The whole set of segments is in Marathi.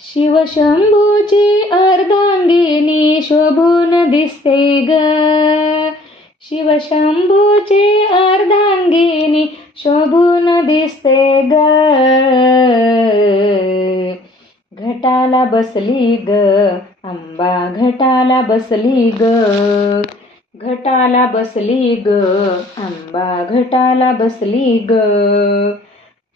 शिवशंभूची अर्धांगिनी शोभून दिसते ग. शिवशंभूची अर्धांगिनी शोभून दिसते ग. घटाला बसली ग. अंबा घटाला बसली ग. घटाला बसली ग. अंबा घटाला बसली ग.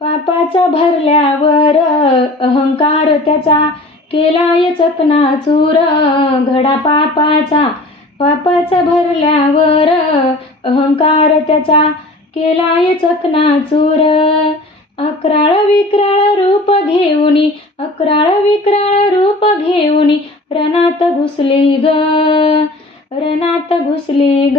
पापाचा भरल्यावर अहंकार त्याचा केलाय चकनाचूर घडा पापाचा पापाचा भरल्यावर अहंकार त्याचा केलाय चकनाचूर अकराळ विक्राळ रूप घेऊनी अकराळ विक्राळ रूप घेऊनी रणात घुसली ग रणात घुसली ग.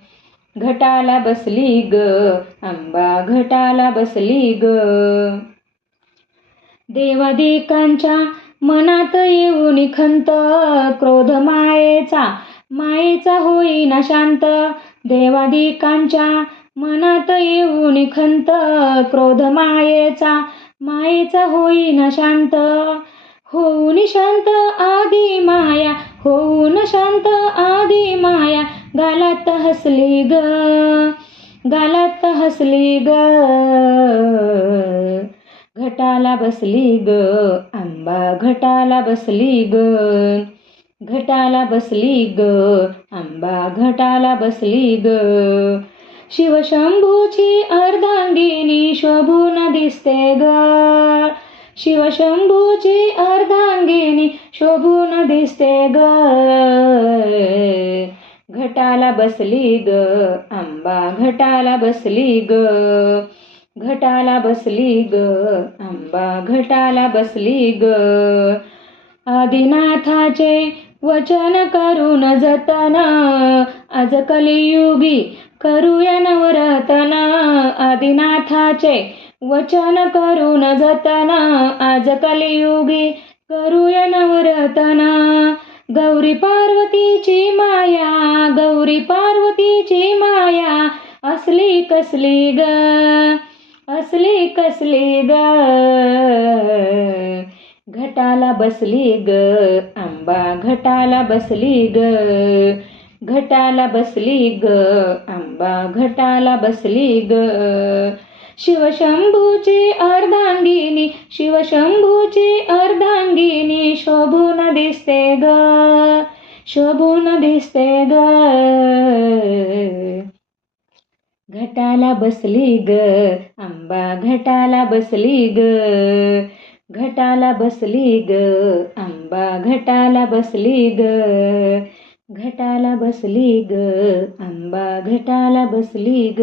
घटाला बसली ग आंबा घटाला बसली ग. देवादिकांच्या मनात येऊन खंत क्रोध मायेचा मायेचा होईना शांत. देवादिकांच्या मनात येऊन खंत क्रोध मायेचा मायेचा होईना शांत. होऊन शांत आधी माया होऊन शांत आधी माया गालात हसली ग. गालात हसली ग. घटाला बसली ग. आंबा घटाला बसली ग. घटाला बसली ग. आंबा घटाला बसली ग. शिवशंभूची अर्धांगिनी शोभून दिसते ग. शिवशंभूची अर्धांगिनी शोभून दिसते ग. घटाला बसली ग आंबा घटाला बसली ग. घटाला बसली ग आंबा घटाला बसली ग. आदिनाथाचे वचन करून जतन आज कलियुगी करूया नवरतन. आदिनाथाचे वचन करून जतन आज कलियुगी करूया नवरतन. गौरी पार्वतीची माया गौरी पार्वतीची माया असली कसली ग असली कसली ग. घटाला बसली ग आंबा घटाला बसली ग घटाला बसली ग आंबा घटाला बसली ग. शिवशंभूची अर्धांगिनी शिवशंभूची अर्धांगिनी शोभून दिसते ग शोभून दिसते ग. घटाला बसली ग आंबा घटाला बसली ग घटाला बसली ग आंबा घटाला बसली ग घटाला बसली ग आंबा घटाला बसली ग.